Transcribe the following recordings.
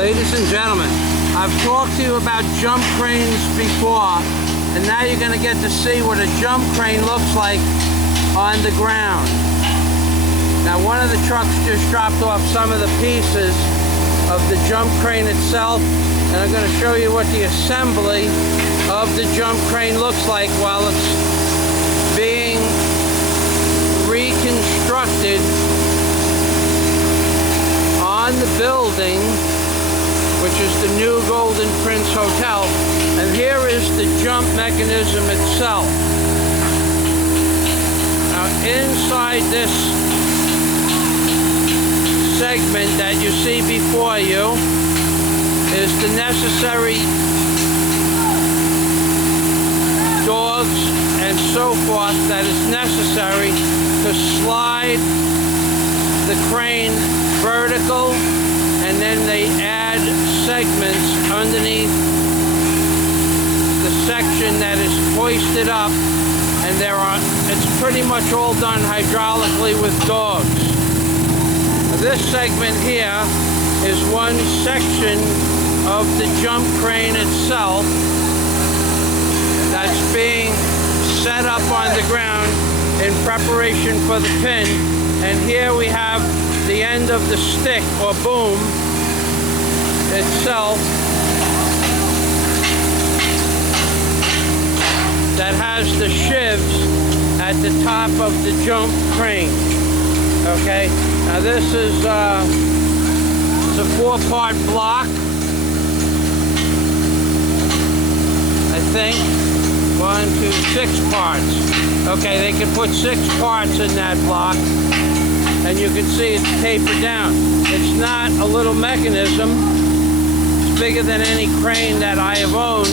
Ladies and gentlemen, I've talked to you about jump cranes before, and now you're going to get to see what a jump crane looks like on the ground. Now, one of the trucks just dropped off some of the pieces of the jump crane itself, and I'm going to show you what the assembly of the jump crane looks like while it's being reconstructed on the building, which is the new Golden Prince Hotel. And here is the jump mechanism itself. Now, inside this segment that you see before you is the necessary dogs and so forth that is necessary to slide the crane vertical, and then they add segments underneath the section that is hoisted up, and it's pretty much all done hydraulically with dogs. This segment here is one section of the jump crane itself that's being set up on the ground in preparation for the pin. And here we have the end of the stick or boom itself that has the shivs at the top of the jump crane. Okay, now this is it's a 4-part block, I think. 1, 2, 6 parts. Okay, they can put 6 parts in that block, and you can see it's tapered down. It's not a little mechanism. It's bigger than any crane that I have owned,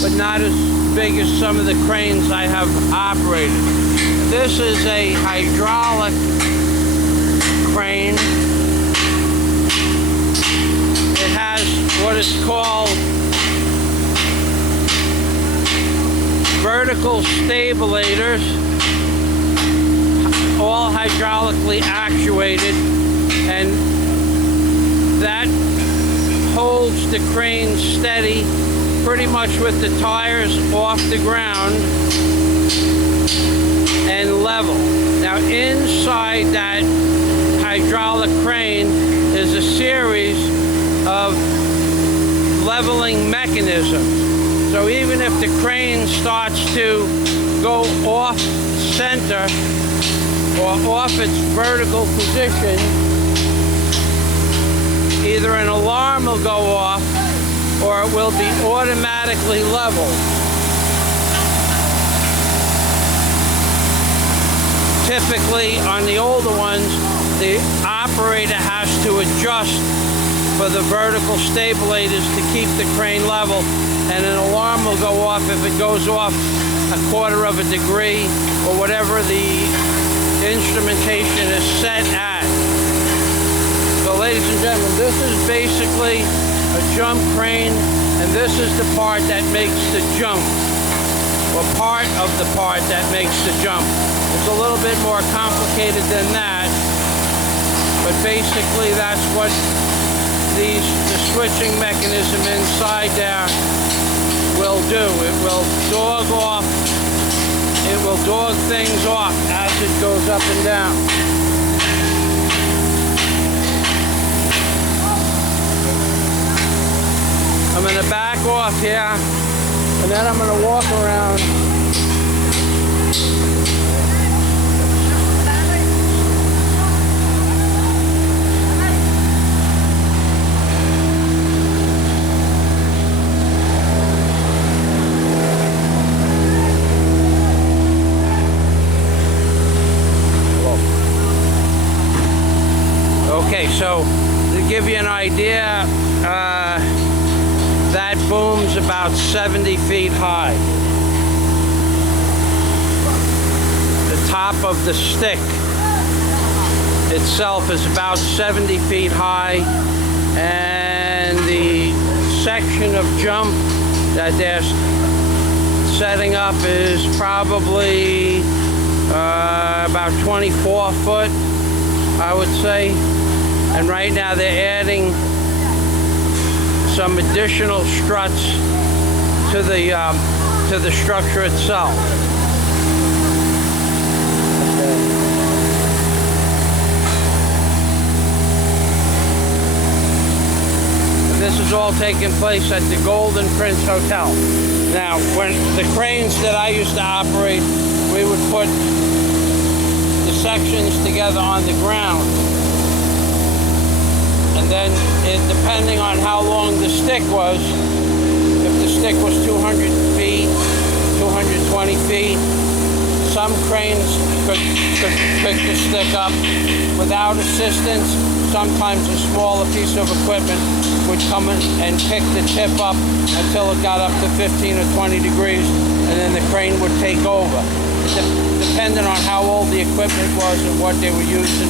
but not as big as some of the cranes I have operated. This is a hydraulic crane. It has what is called vertical stabilators, all hydraulically actuated, and that holds the crane steady pretty much with the tires off the ground and level. Now, inside that hydraulic crane is a series of leveling mechanisms. So even if the crane starts to go off center or off its vertical position, either an alarm will go off or it will be automatically leveled. Typically, on the older ones, the operator has to adjust for the vertical stabilators to keep the crane level, and an alarm will go off if it goes off 1/4 of a degree or whatever the instrumentation is set at. So, ladies and gentlemen, this is basically a jump crane, and this is the part that makes the jump, or part of the part that makes the jump. It's a little bit more complicated than that, but basically that's what the switching mechanism inside there will do. It will dog things off as it goes up and down. I'm going to back off here, and then I'm going to walk around. Okay, so to give you an idea, that boom's about 70 feet high. The top of the stick itself is about 70 feet high, and the section of jump that they're setting up is probably about 24 foot, I would say. And right now they're adding some additional struts to the structure itself. This is all taking place at the Golden Prince Hotel. Now, when the cranes that I used to operate, we would put the sections together on the ground. And then, depending on how long the stick was, if the stick was 200 feet, 220 feet, some cranes could pick the stick up without assistance. Sometimes a smaller piece of equipment would come in and pick the tip up until it got up to 15 or 20 degrees, and then the crane would take over. Depending on how old the equipment was and what they were using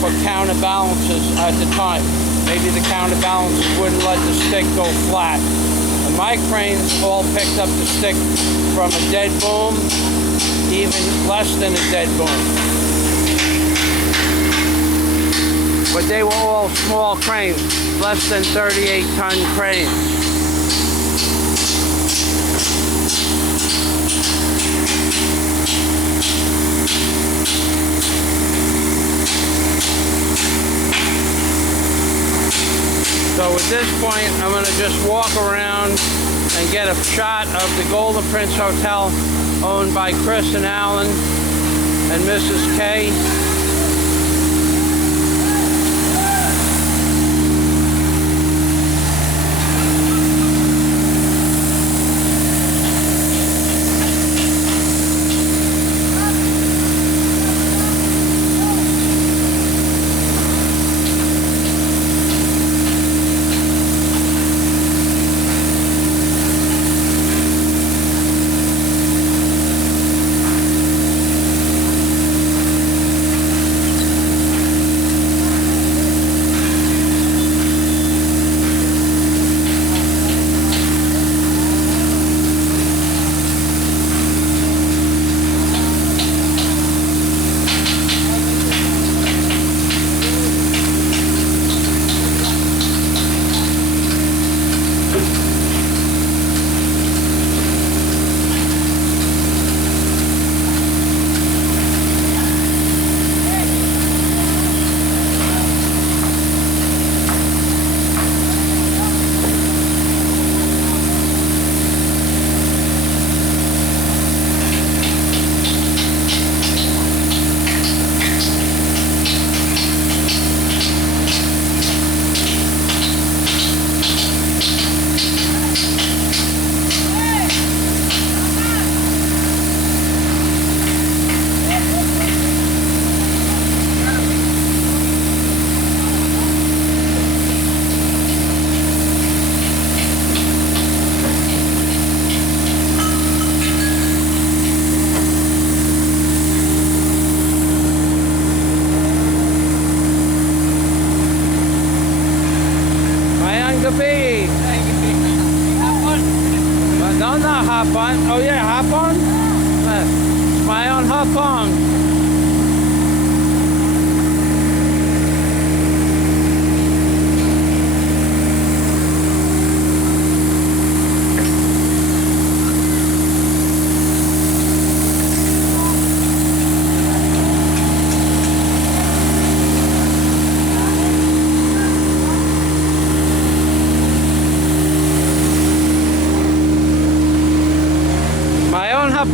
for counterbalances at the time. Maybe the counterbalances wouldn't let the stick go flat. And my cranes all picked up the stick from a dead boom, even less than a dead boom. But they were all small cranes, less than 38-ton cranes. So at this point, I'm going to just walk around and get a shot of the Golden Prince Hotel, owned by Chris and Alan and Mrs. K. Hop on. Oh yeah, hop on. Spy on, hop on.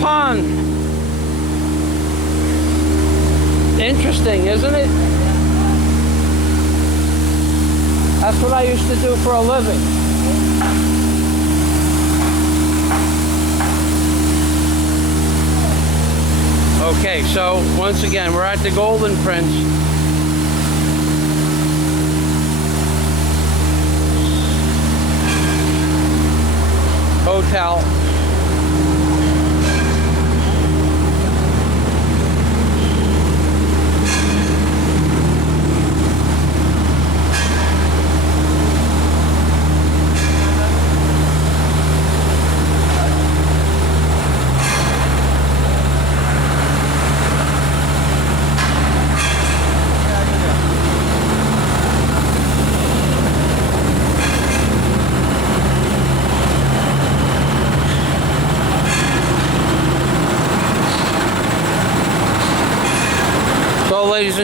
Pond. Interesting, isn't it? That's what I used to do for a living. Okay, so once again, we're at the Golden Prince. Hotel.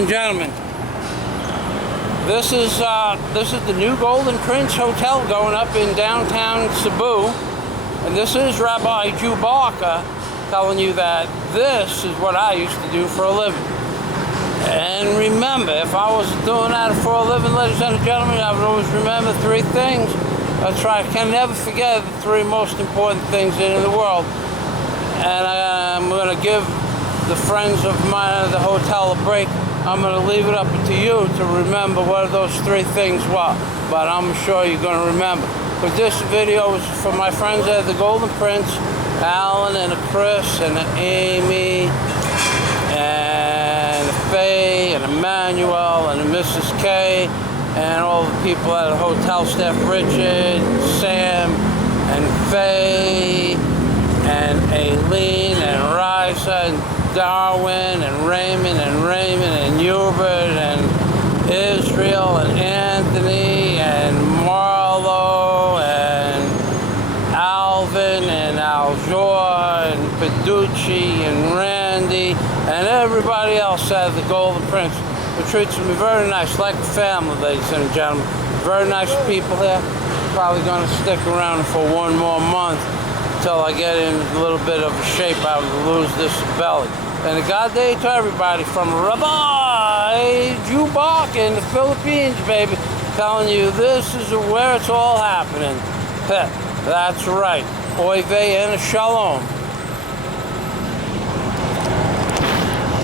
and gentlemen, this is the new Golden Prince Hotel going up in downtown Cebu, and this is Rabbi Jew Barker telling you that this is what I used to do for a living. And remember, if I was doing that for a living, ladies and gentlemen, I would always remember three things. That's right, I can never forget the three most important things in the world. And I'm going to give the friends of mine at the hotel a break. I'm going to leave it up to you to remember what those three things were. But I'm sure you're going to remember. But this video is for my friends at the Golden Prince, Alan and Chris and Amy and Faye and Emmanuel and Mrs. K and all the people at the hotel staff, Richard, Sam and Faye and Aileen and Risa and Darwin and Raymond and Hubert and Israel and Anthony and Marlo and Alvin and Aljor and Paducci and Randy and everybody else at the Golden Prince, who treats me very nice, like a family, ladies and gentlemen. Very nice people here. Probably going to stick around for one more month until I get in a little bit of a shape out to lose this belly. And a God day to everybody from Rabbi Jew Barker in the Philippines, baby, telling you this is where it's all happening. That's right. Oy vey and a shalom.